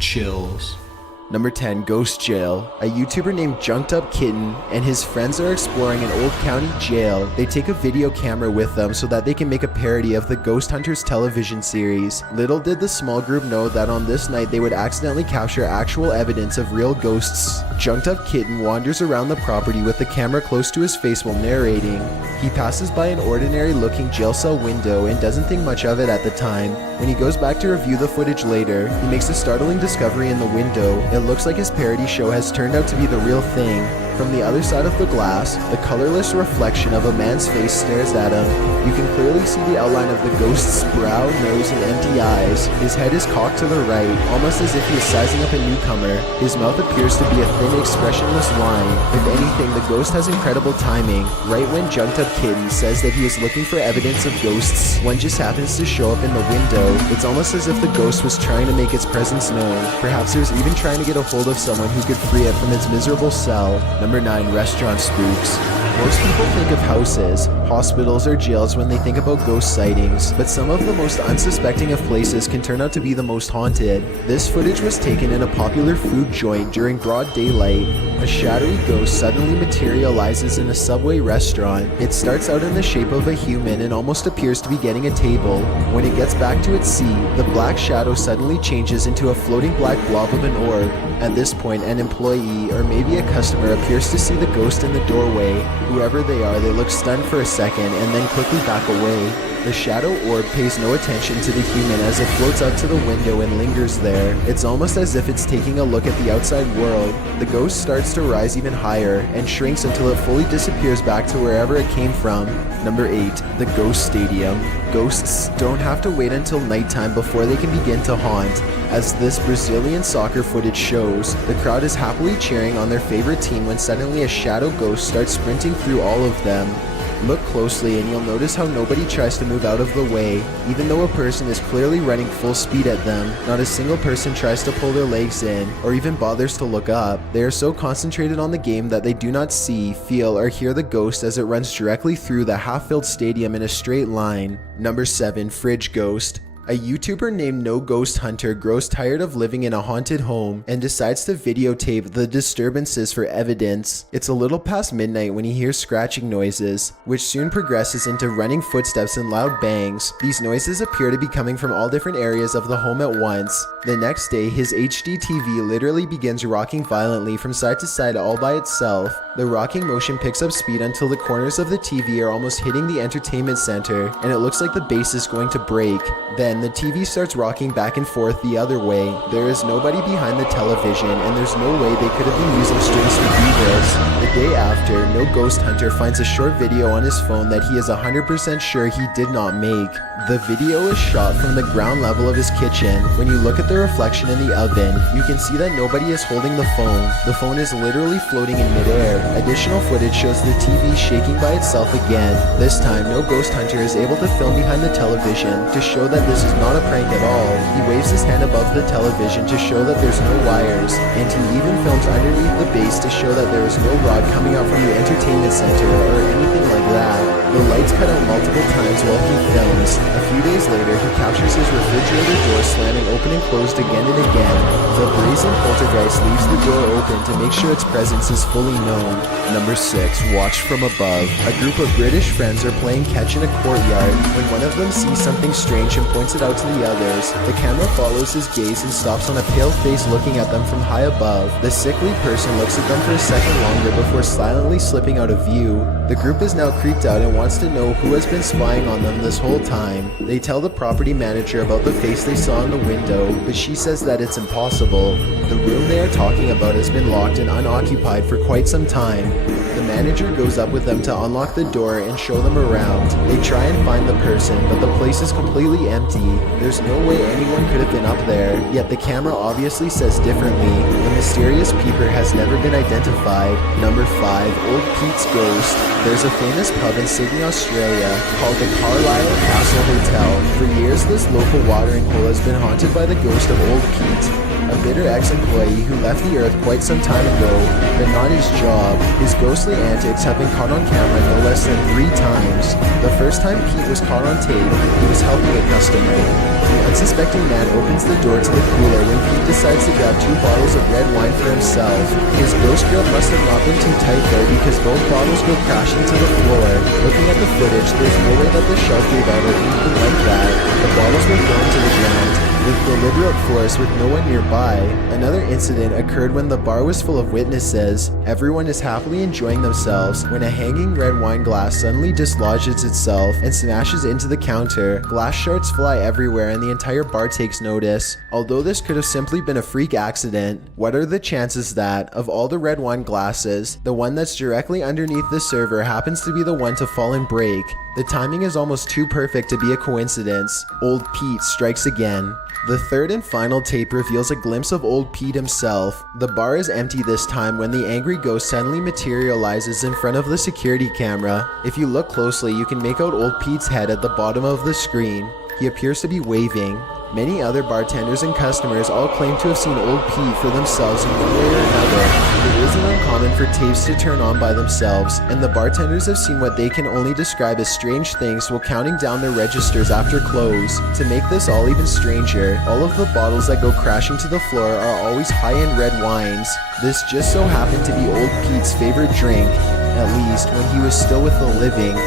chills. Number 10, Ghost Jail. A YouTuber named Junked Up Kitten and his friends are exploring an old county jail. They take a video camera with them so that they can make a parody of the Ghost Hunters television series. Little did the small group know that on this night they would accidentally capture actual evidence of real ghosts. Junked Up Kitten wanders around the property with the camera close to his face while narrating. He passes by an ordinary looking jail cell window and doesn't think much of it at the time. When he goes back to review the footage later, he makes a startling discovery in the window. It looks like his parody show has turned out to be the real thing. From the other side of the glass, the colorless reflection of a man's face stares at him. You can clearly see the outline of the ghost's brow, nose, and empty eyes. His head is cocked to the right, almost as if he is sizing up a newcomer. His mouth appears to be a thin, expressionless line. If anything, the ghost has incredible timing. Right when Junked Up Kitten says that he is looking for evidence of ghosts, one just happens to show up in the window. It's almost as if the ghost was trying to make its presence known. Perhaps it was even trying to get a hold of someone who could free it from its miserable cell. Number 9, Restaurant Spooks. Most people think of houses, hospitals, or jails when they think about ghost sightings, but some of the most unsuspecting of places can turn out to be the most haunted. This footage was taken in a popular food joint during broad daylight. A shadowy ghost suddenly materializes in a Subway restaurant. It starts out in the shape of a human and almost appears to be getting a table. When it gets back to its seat, the black shadow suddenly changes into a floating black blob of an orb. At this point, an employee or maybe a customer appears to see the ghost in the doorway. Whoever they are, they look stunned for a second and then quickly back away. The shadow orb pays no attention to the human as it floats up to the window and lingers there. It's almost as if it's taking a look at the outside world. The ghost starts to rise even higher and shrinks until it fully disappears back to wherever it came from. Number 8, the Ghost Stadium. Ghosts don't have to wait until nighttime before they can begin to haunt. As this Brazilian soccer footage shows, the crowd is happily cheering on their favorite team when suddenly a shadow ghost starts sprinting through all of them. Look closely and you'll notice how nobody tries to move out of the way. Even though a person is clearly running full speed at them, not a single person tries to pull their legs in or even bothers to look up. They are so concentrated on the game that they do not see, feel, or hear the ghost as it runs directly through the half-filled stadium in a straight line. Number 7, Fridge Ghost. A YouTuber named No Ghost Hunter grows tired of living in a haunted home and decides to videotape the disturbances for evidence. It's a little past midnight when he hears scratching noises, which soon progresses into running footsteps and loud bangs. These noises appear to be coming from all different areas of the home at once. The next day, his HD TV literally begins rocking violently from side to side all by itself. The rocking motion picks up speed until the corners of the TV are almost hitting the entertainment center, and it looks like the base is going to break. Then the TV starts rocking back and forth the other way. There is nobody behind the television, and there's no way they could have been using strings to do this. The day after, No Ghost Hunter finds a short video on his phone that he is 100% sure he did not make. The video is shot from the ground level of his kitchen. When you look at the reflection in the oven, you can see that nobody is holding the phone. The phone is literally floating in midair. Additional footage shows the TV shaking by itself again. This time, No Ghost Hunter is able to film behind the television to show that this is not a prank at all. He waves his hand above the television to show that there's no wires, and he even films underneath the base to show that there is no rod coming out from the entertainment center or anything like that. The lights cut out multiple times while he films. A few days later, he captures his refrigerator door slamming open and closed again and again. The brazen poltergeist leaves the door open to make sure its presence is fully known. Number 6, Watched from Above. A group of British friends are playing catch in a courtyard when one of them sees something strange and points it out to the others. The camera follows his gaze and stops on a pale face looking at them from high above. The sickly person looks at them for a second longer before silently slipping out of view. The group is now creeped out and wants to know who has been spying on them this whole time. They tell the property manager about the face they saw in the window, but she says that it's impossible. The room they are talking about has been locked and unoccupied for quite some time. The manager goes up with them to unlock the door and show them around. They try and find the person, but the place is completely empty. There's no way anyone could have been up there, yet the camera obviously says differently. The mysterious peeper has never been identified. Number 5, Old Pete's Ghost. There's a famous pub in Sydney, Australia called the Carlisle Castle Hotel. For years, this local watering hole has been haunted by the ghost of Old Pete, a bitter ex-employee who left the earth quite some time ago, but not his job. His ghostly antics have been caught on camera no less than 3 times. The first time Pete was caught on tape, he was helping a customer. The unsuspecting man opens the door to the cooler when Pete decides to grab 2 bottles of red wine for himself. His ghost grip must have not been too tight though, because both bottles go crashing to the floor. Looking at the footage, there's no way that the shelf gave out or anything like that. The bottles were thrown to the ground with deliberate force with no one nearby. Another incident occurred when the bar was full of witnesses. Everyone is happily enjoying themselves when a hanging red wine glass suddenly dislodges itself and smashes into the counter. Glass shards fly everywhere and the entire bar takes notice. Although this could have simply been a freak accident, what are the chances that, of all the red wine glasses, the one that's directly underneath the server happens to be the one to fall and break? The timing is almost too perfect to be a coincidence. Old Pete strikes again. The third and final tape reveals a glimpse of old Pete himself. The bar is empty this time when the angry ghost suddenly materializes in front of the security camera. If you look closely, you can make out old Pete's head at the bottom of the screen. He appears to be waving. Many other bartenders and customers all claim to have seen old Pete for themselves in one way or another. It isn't uncommon for tapes to turn on by themselves, and the bartenders have seen what they can only describe as strange things while counting down their registers after close. To make this all even stranger, all of the bottles that go crashing to the floor are always high-end red wines. This just so happened to be old Pete's favorite drink, at least when he was still with the living.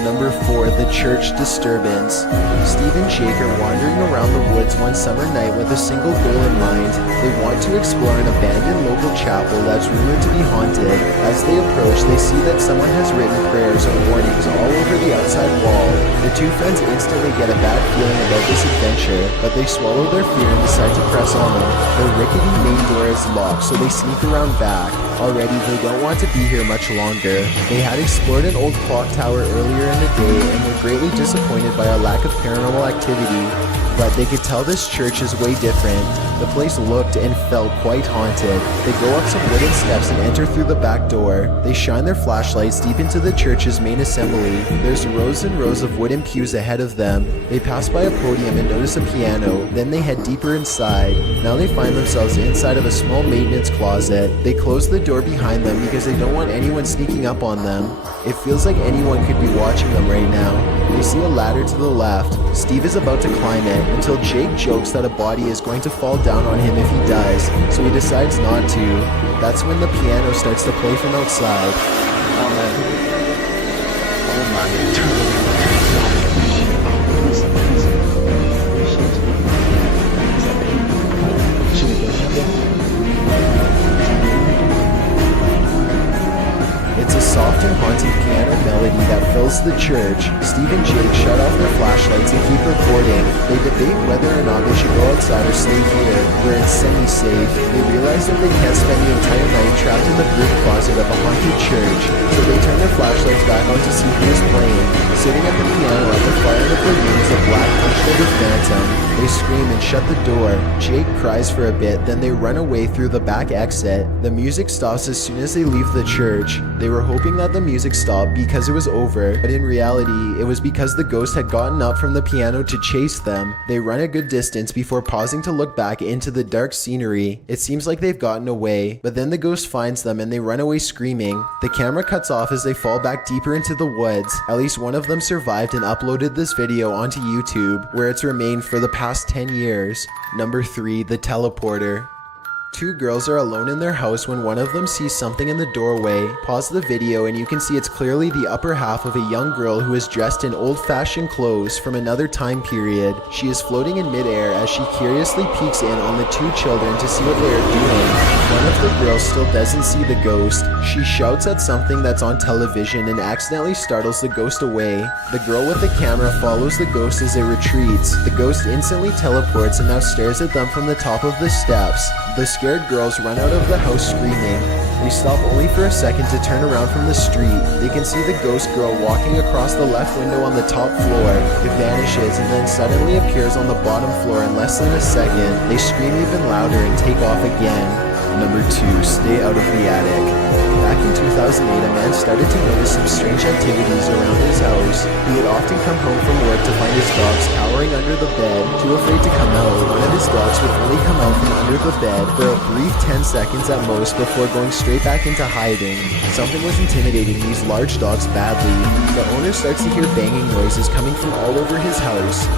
Number 4, the church disturbance. Steve and Jake are wandering around the woods one summer night with a single goal in mind. They want to explore an abandoned local chapel that's rumored to be haunted. As they approach, they see that someone has written prayers or warnings all over the outside wall. The 2 friends instantly get a bad feeling about this adventure, but they swallow their fear and decide to press on. The rickety main door is locked, so they sneak around back. Already, they don't want to be here much longer. They had explored an old clock tower earlier in the day and were greatly disappointed by our lack of paranormal activity, but they could tell this church is way different. The place looked and felt quite haunted. They go up some wooden steps and enter through the back door. They shine their flashlights deep into the church's main assembly. There's rows and rows of wooden pews ahead of them. They pass by a podium and notice a piano. Then they head deeper inside. Now they find themselves inside of a small maintenance closet. They close the door behind them because they don't want anyone sneaking up on them. It feels like anyone could be watching them right now. They see a ladder to the left. Steve is about to climb it until Jake jokes that a body is going to fall down on him if he does, so he decides not to. That's when the piano starts to play from outside. It's a soft and haunting piano melody that fills the church. Steve and Jake shut off their flashlights and keep recording. They debate whether or not they should go outside or stay here, where it's semi-safe. They realize that they can't spend the entire night trapped in the broom closet of a haunted church, so they turn their flashlights back on to see who is playing. Sitting at the piano at the far end of the room is a black hunched-over phantom. They scream and shut the door. Jake cries for a bit, then they run away through the back exit. The music stops as soon as they leave the church. They were hoping that the music stopped because it was over, but in reality, it was because the ghost had gotten up from the piano to chase them. They run a good distance before pausing to look back into the dark scenery. It seems like they've gotten away, but then the ghost finds them and they run away screaming. The camera cuts off as they fall back deeper into the woods. At least one of them survived and uploaded this video onto YouTube, where it's remained for the past 10 years. Number 3, the teleporter. 2 girls are alone in their house when one of them sees something in the doorway. Pause the video and you can see it's clearly the upper half of a young girl who is dressed in old-fashioned clothes from another time period. She is floating in midair as she curiously peeks in on the 2 children to see what they are doing. One of the girls still doesn't see the ghost. She shouts at something that's on television and accidentally startles the ghost away. The girl with the camera follows the ghost as it retreats. The ghost instantly teleports and now stares at them from the top of the steps. The scared girls run out of the house screaming. They stop only for a second to turn around from the street. They can see the ghost girl walking across the left window on the top floor. It vanishes and then suddenly appears on the bottom floor in less than a second. They scream even louder and take off again. Number 2, stay out of the attic. Back in 2008, a man started to notice some strange activities around his house. He would often come home from work to find his dogs cowering under the bed, too afraid to come out. One of his dogs would only come out from under the bed for a brief 10 seconds at most before going straight back into hiding. Something was intimidating these large dogs badly. The owner starts to hear banging noises coming from all over his house.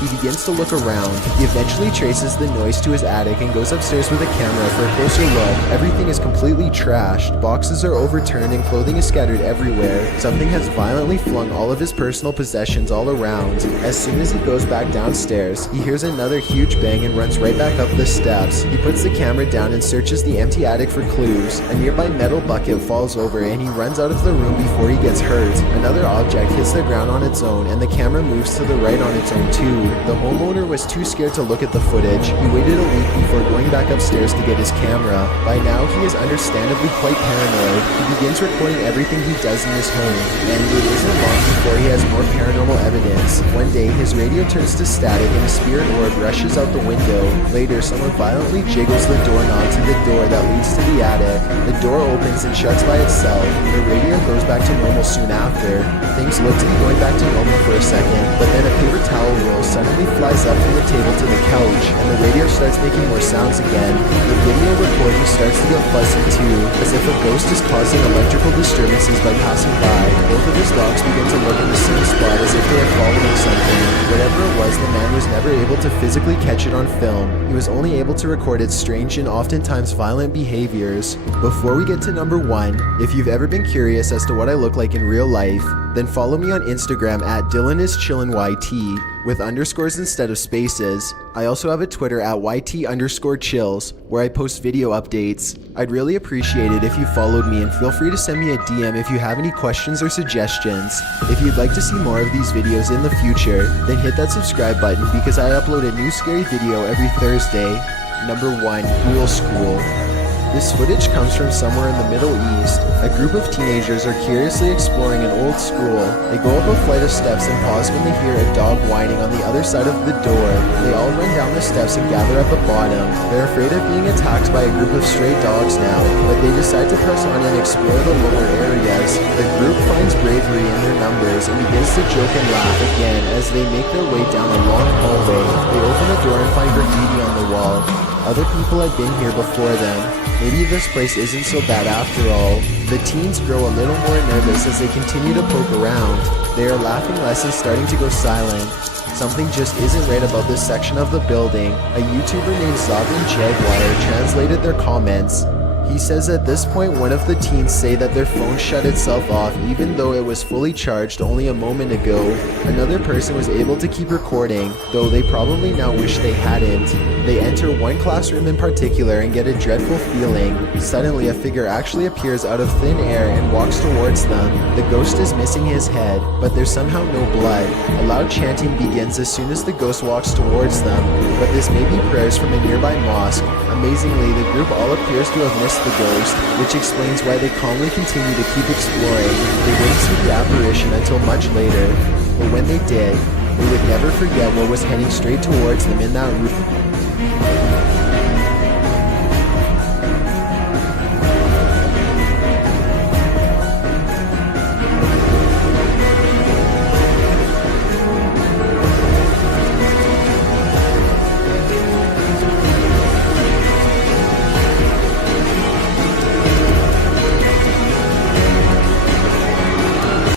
He begins to look around. He eventually traces the noise to his attic and goes upstairs with a camera for a closer look. Everything is completely trashed. Boxes are overturned and clothing is scattered everywhere. Something has violently flung all of his personal possessions all around. As soon as he goes back downstairs, he hears another huge bang and runs right back up the steps. He puts the camera down and searches the empty attic for clues. A nearby metal bucket falls over and he runs out of the room before he gets hurt. Another object hits the ground on its own and the camera moves to the right on its own too. The homeowner was too scared to look at the footage. He waited a week before going back upstairs to get his camera. By now, he is understandably quite paranoid. He begins recording everything he does in his home, and it isn't long before he has more paranormal evidence. One day, his radio turns to static and a spirit orb rushes out the window. Later, someone violently jiggles the doorknob to the door that leads to the attic. The door opens and shuts by itself. The radio goes back to normal soon after. Things look to be going back to normal for a second, but then a paper towel roll suddenly flies up from the table to the couch, and the radio starts making more sounds again. The video recording starts to get fuzzy too, as if a ghost is causing electrical disturbances by passing by. Both of his dogs begin to look in the same spot as if they are following something. Whatever it was, the man was never able to physically catch it on film. He was only able to record its strange and oftentimes violent behaviors. Before we get to number 1, if you've ever been curious as to what I look like in real life, then follow me on Instagram at DylanIsChillinYT with underscores instead of spaces. I also have a Twitter at YT_chills where I post video updates. I'd really appreciate it if you followed me, and feel free to send me a DM if you have any questions or suggestions. If you'd like to see more of these videos in the future, then hit that subscribe button because I upload a new scary video every Thursday. Number 1, Ghoul School. This footage comes from somewhere in the Middle East. A group of teenagers are curiously exploring an old school. They go up a flight of steps and pause when they hear a dog whining on the other side of the door. They all run down the steps and gather at the bottom. They're afraid of being attacked by a group of stray dogs now, but they decide to press on and explore the lower areas. The group finds bravery in their numbers and begins to joke and laugh again as they make their way down a long hallway. They open a door and find graffiti on the wall. Other people had been here before them. Maybe this place isn't so bad after all. The teens grow a little more nervous as they continue to poke around. They are laughing less and starting to go silent. Something just isn't right about this section of the building. A YouTuber named Zombie Jaguar translated their comments. He says at this point one of the teens say that their phone shut itself off even though it was fully charged only a moment ago. Another person was able to keep recording, though they probably now wish they hadn't. They enter one classroom in particular and get a dreadful feeling. Suddenly a figure actually appears out of thin air and walks towards them. The ghost is missing his head, but there's somehow no blood. A loud chanting begins as soon as the ghost walks towards them, but this may be prayers from a nearby mosque. Amazingly, the group all appears to have missed the ghost, which explains why they calmly continue to keep exploring. They wouldn't see the apparition until much later, but when they did, they would never forget what was heading straight towards them in that room.